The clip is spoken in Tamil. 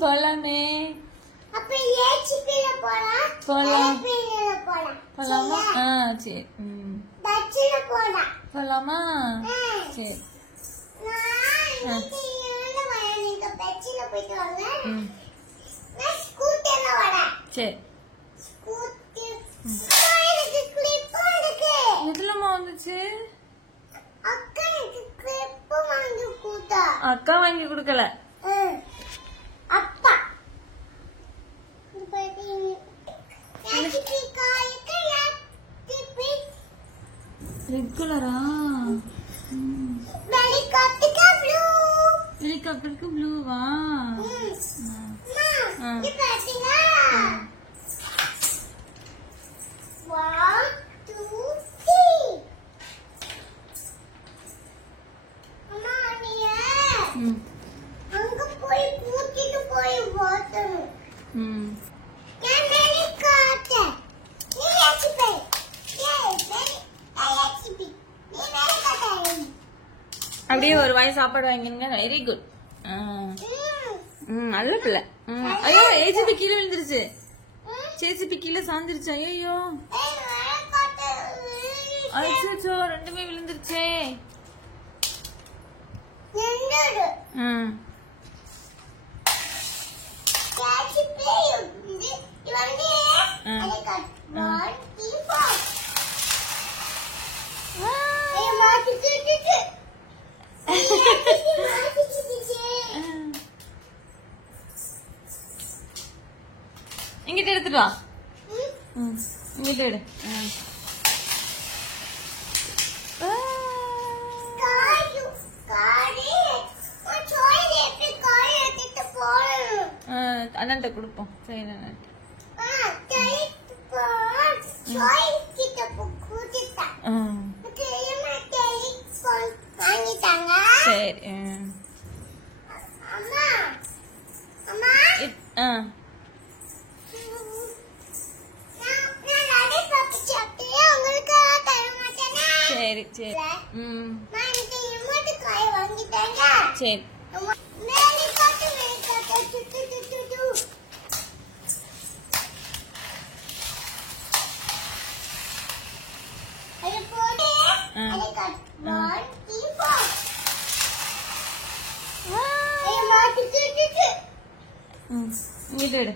போலாமே. போலாம் போலாமா? சரி. போலாமா? சரி. சரி. எதுலமா வந்துச்சு? அக்கா வாங்கி கொடுக்கல. ரெகுலரா ஹெலிகாப்டருக்கு ப்ளூவா? அப்படியே ஒரு வாய் சாப்பாடு வாங்கிருங்க. Very good. நல்ல பிள்ளை. ஐயோ ஏஜிபி கீழே விழுந்துருச்சு. சேசிபி கீழே சாஞ்சிருச்சு. ஐயோ அச்சோ ரெண்டுமே விழுந்துருச்சே. இங்கிட்ட எடுத்துட்டு வா. இங்கிட்ட எடு. அண்ணன்ட்ட கொடுப்போம். சரி அண்ணன்ட்ட. சரி. சரி சரி. சரி. இங்கிட்ட எடு.